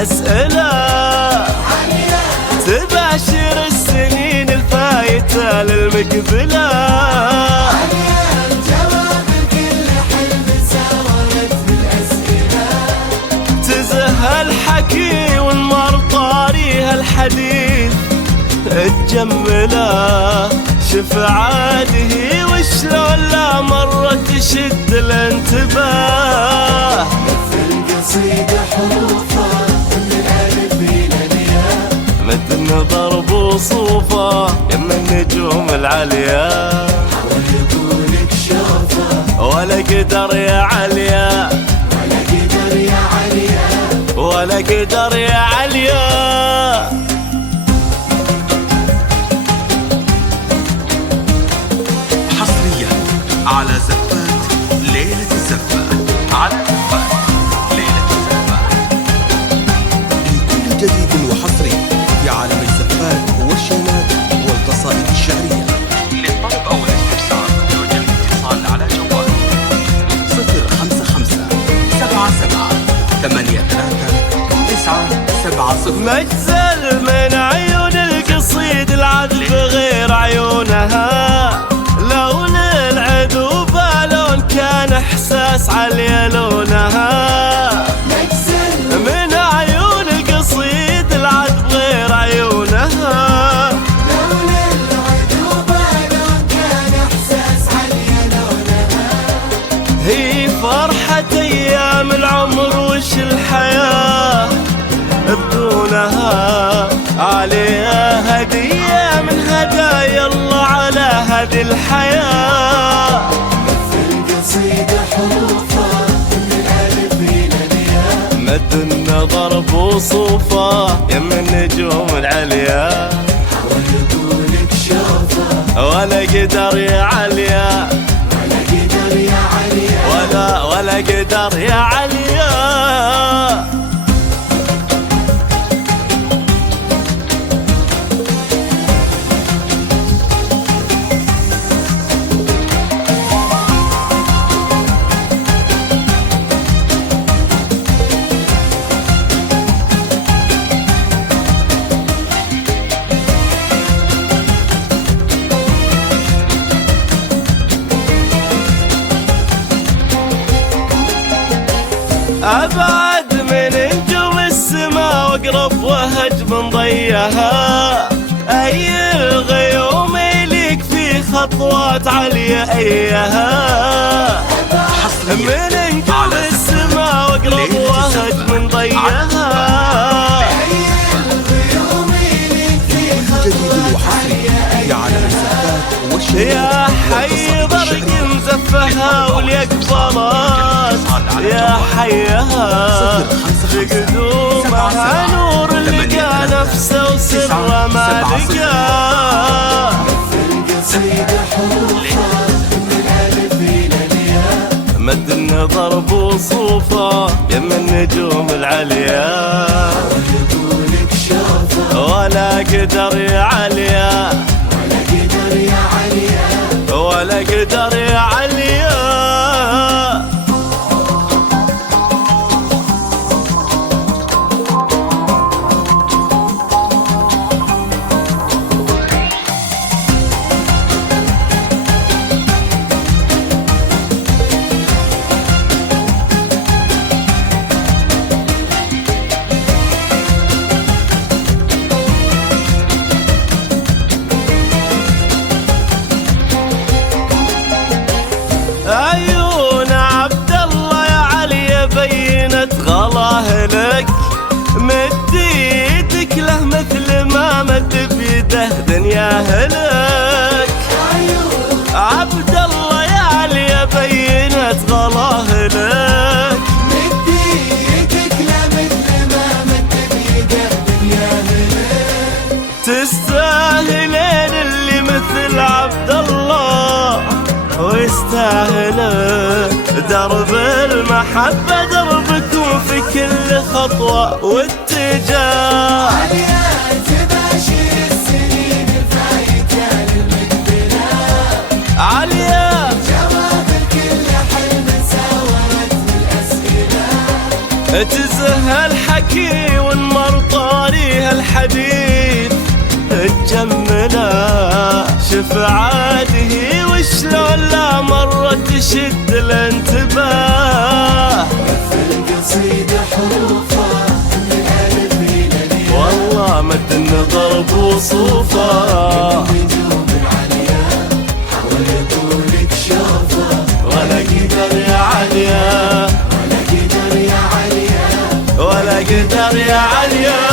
الأسئلة، تباشر السنين الفايتة للمقبلة. الجواب لكل حلم ساورت بالأسئلة، تزهى الحكي والمر طاريها الحديث تجمله. شف عاده وشلون لا مرة تشد الانتباه. في القصيدة حروفها من الألف إلى الياء، مد النظر بوصوفه يم النجوم العالية. حاول يطولك شوفه ولا قدر يا عليا، ولا قدر يا عليا، ولا قدر يا عليا. حصريا على زفات ليلة الزفة، على زفات ليلة الزفة. لكل جديد وحصري في عالم الزفات والشينات والقصائد الشعرية. للطلب أو الاستفسار يرجى الاتصال على جوال 055 77 83 970. مجزل من عيون القصيد العذب غير عيونها. لون العذوب لون كان احساس علي لونها. مجزل من عيون القصيد العذب غير عيونها. لون العذوبة لون كان إحساس علي لونها، هي فرحة ايام العمر وش الحياة بدونها. عليها هدية من هدايا الله على هذه الحياة. في القصيدة حروفها من الألف إلى الياء، مد النظر بوصوفه يم النجوم العليا. حاول يطولك شوفه ولا قدر يا عليا، ولا قدر يا عليا، ولا قدر يا عليا. أبعد من نجوم السما واقرب وهج من ضيها. أي الغيوم ليك في خطوات عليا أيها. من نجوم السما واقرب وهج من ضيها. الغيوم لك في جديد وحصري في عالم الزفات والشينات يا حي والقصائد برق الشعرية. مزفها واليقظات. يا حيها بقدومها نور لقى نفسه وسره ما لقاه. في القصيدة حروفها من الألف إلى الياء، مد النظر بوصوفه يم النجوم العليا. يطولك شوفه ولا قدر يا عليا، ولا قدر يا عليا، ولا قدر يا عليا. عيون عبد الله يا علي بينت غلاه لك. مد ايدك له مثل ما مد بيده دنياه لك. عبد الله يا علي بينت غلاه لك. مد ايدك لا مثل ما مد بيده دنياه لك، تستاهلين اللي مثل عبد الله ويستاهل درب المحبة دربكم في كل خطوة واتجاه. عليا تباشر السنين الفايتة للمقبلة، عليا جواب لكل حلم ساورت بالأسئلة، تزهى الحكي طاريها الحديث تجمله، شف عاده وشلون لا مرة تشد الانتباه. القصيدة حروفها من ألف إلى الياء، والله مد النظر بوصوفه، نجوم العليا حاولت لك شوفه، ولا قدر يا عليا، ولا قدر يا عليا، ولا قدر يا عليا.